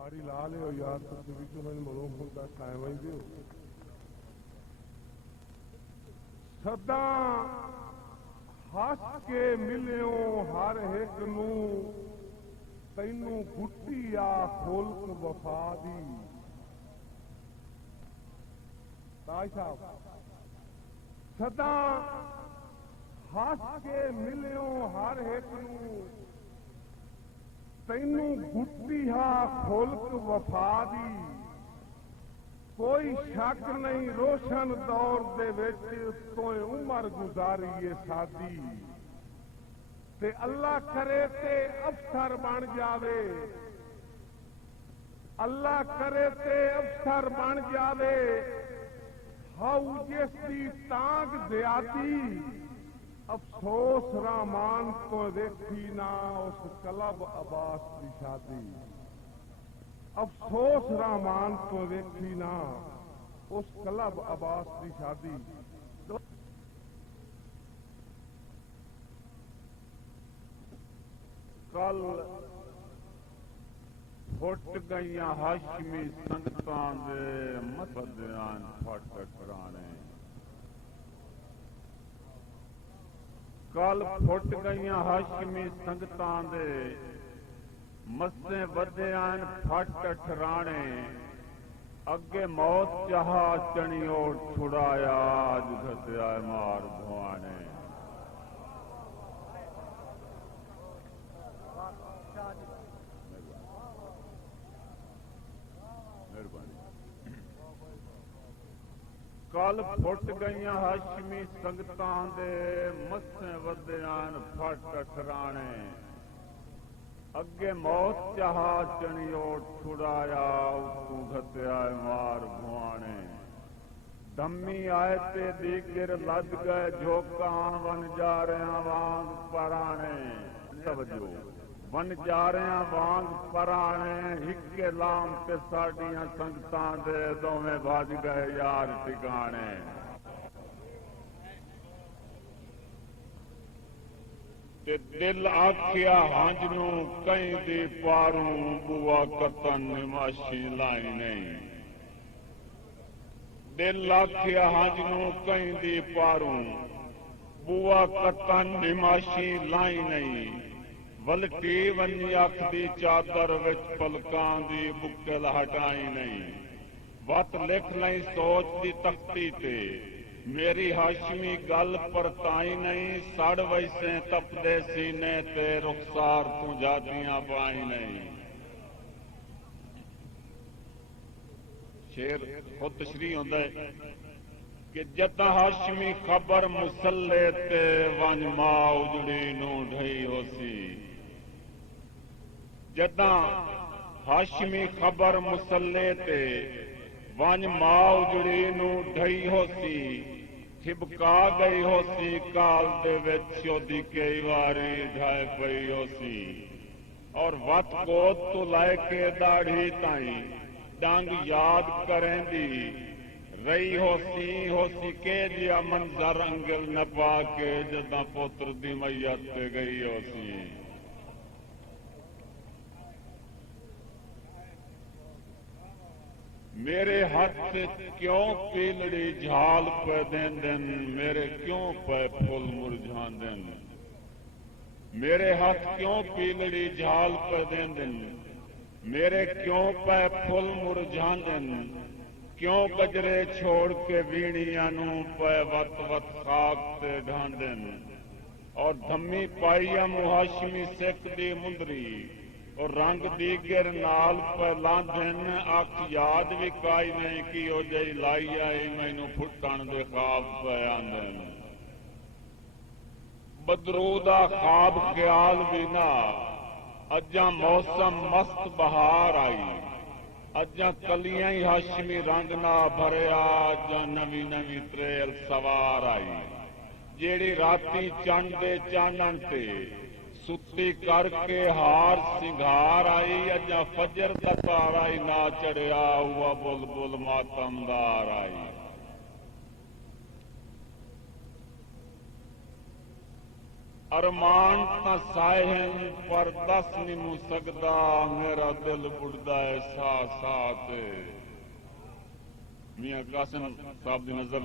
ساری لا لے ہو یار تسی بھی تو میں مروم ہوتا قائم ہی دیو سدا ہس کے ملیوں ہر ایک نو تینوں گٹی آ خلق وفا دی تاج صاحب سدا ہس کے ملیوں ہر ایک نو تینوں گٹی آ خلق وفا دی کوئی شک نہیں روشن دور دے وچ تو عمر گزاری سادی تے اللہ کرے تے افسر بن جاوے اللہ کرے تے افسر بن جاوے ہاؤ جس دی تانگ زیادی افسوس رامان تو دیکھی نہ اس کلب عباس کی شادی افسوس رامان تو دیکھی نہ اس کلب عباس کی شادی کل پھٹ گئیاں ہاشمی سنگتاں دے مسدیان پھٹ ٹرانے کل پھٹ گئیاں ہاشمی سنگتاں دے مسے ودیان پھٹ ٹھرانے اگے موت چاہا چنیو چھڑایا اج گھسیا مار بھوانے کل پھٹ گئیاں ہاشمی سنگتاں دے مسے ودیان پھٹ ٹھرانے اگے موت چاہا چنیو چھڑایا اتو گھتیا مار بھوانے دمی آئے تے دیگر لد گئے جھوکاں ون جا رہے وانگ پرانے توجہ ون جا رہے وانگ پرانے ہکے لام تے ساڈیاں سنگتاں دے دوویں بھج گئے یار ٹکانے تے دل آکھیا ہنج نو کہیں دی پاروں بوا کتن نماشی لائی نہیں دل آکھیا ہنج نو کہیں دی پاروں بوا کتن نماشی لائی نہیں ولٹی ونی اکھ دی چادر وچ پلکاں دی بکل ہٹائی نہیں وت لکھ لئی سوچ دی تختی تے میری ہاشمی گل پرتائی نہیں سڑ ویسے تپدے سینے تے رخسار تو جاتیاں پائی نہیں شیر خود تشریح ہوندا ہے کہ جداں ہاشمی خبر مسلے تے ونج ماں اجڑی نو ڈھئی ہو سی جداں ہاشمی خبر مسلے تے ونج ماں اجڑی نو ڈھئی ہو سی چھبکا گئی ہو سی کال دے وچ چودی کئی واری ڈھائے پئی ہو سی اور وت کوت تو لائے کے داڑھی تائیں ڈنگ یاد کریں دی رہی ہو سی کہ جیا منظر انگل نہ پا کے جداں پوتر دی میت تے گئی ہو سی میرے ہاتھ کیوں پیلڑی جھال پہ دین دن میرے کیوں پہ پھول مرجھان دن میرے ہاتھ کیوں پیلڑی جھال پہ دین دن میرے کیوں پہ پھول مرجھان دن کیوں گجرے چھوڑ کے ویڑیاں نو پہ وت وت خاک تے ڈھاندن اور دھمی پائیا مہاشمی سکھ دی مندری اور رنگ دیگر نال پہ لاندن اکھ یاد بھی کائی نہیں کی او جئی لائی آئی مینو پھٹن دے خواب پہ آندن بدرودہ خواب خیال بھی نہ اجاں موسم مست بہار آئی اجاں کلیاں ہی ہاشمی رنگ نہ بھریا اجاں نوی نوی تریل سوار آئی جیڑی راتی چند دے چانن تے ستی کر کے ہار سنگھار آئی اجاں فجر دا تارا ہی نہ چڑھیا ہوا بلبل ماتمدار آئی ارمان تا سائے ہیں پر دس نہیں مو سکدا میرا دل بڑھدا ہے ساتھ ساتھ. میاں قاسم صاحب دی نظر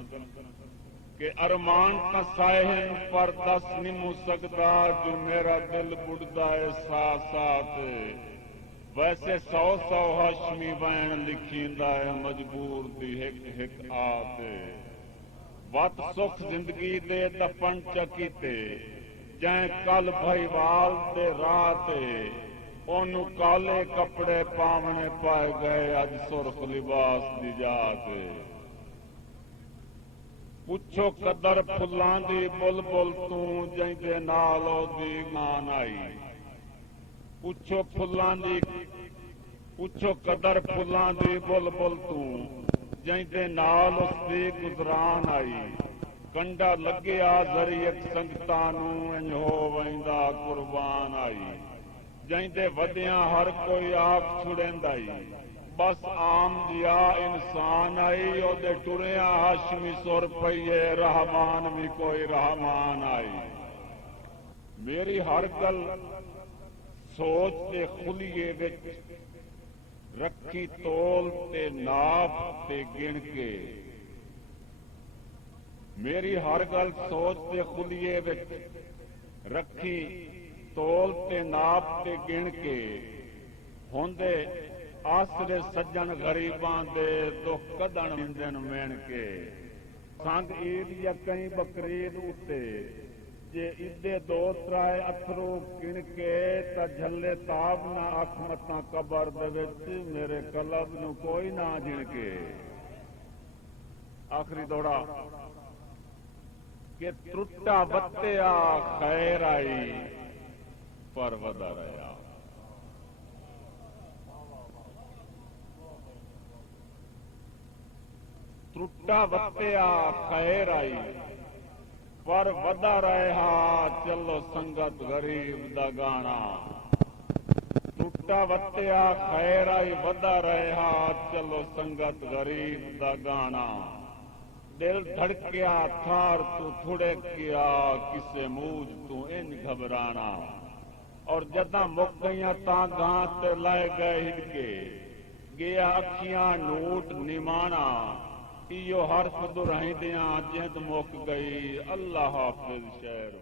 کہ ارمان تا سائے ہیں پر دس نہیں مو سکدا جو میرا دل بڑھدا ہے ساتھ ساتھ. ویسے 100 ہاشمی وین لکھیندا ہے مجبور دی ہک ہک آت. وت سکھ زندگی دے دفن چکیتے جائیں کل بھائیوال دے رات اونوں کالے کپڑے پاونے پائے گئے اج سرخ لباس دی جات. پوچھو قدر پھلاں دی بل بل توں جیندے نال دی گان آئی. پوچھو قدر پھلاں دی بل بل توں جیندے نال اس دی گزران آئی. کنڈا لگیا ذریعت سنگتانوں انج ہو ویندا قربان آئی. جیندے ودیاں ہر کوئی آگ چھڑیندائی بس عام جیا انسان آئی. او دے ٹریاں ہاشمی سر پئیے رحمان بھی کوئی رحمان آئی. میری ہر گل سوچ تے خلیے وچ رکھی تول تے ناپ تے گن کے. میری ہر گل سوچ تے خلیے وچ رکھی تول تے ناپ تے گن کے. ہوندے آسرے سجن غریباں دے دکھ کڈن دن مین کے. سنگ عید یا کئی بقرعید اتے جے ادے دو ترائے اتھرو گن کے تا جھلے تاب نہ اکھ متاں قبر دے وچ میرے قلب نو کوئی نہ جن کے. آخری دوڑا کہ ٹرٹا وتیا خیر آئی پر ودا رہیا. ٹرٹا وتیا خیر آئی پر ودا رہا چلو سنگت غریب دا گانا. ٹرٹا وتیا خیر آئی ودا رہا چلو سنگت غریب دا گانا. دل دھڑکیا تھار تو تھڑک گیا کسے موج تو ان گھبرانا. اور جداں مک گئیاں تاں گاں تے لائے گئے ہڑکے گیا اکھیاں نوٹ نمانا. ایو حرف دو رہندیاں جند مک گئی. اللہ حافظ شہر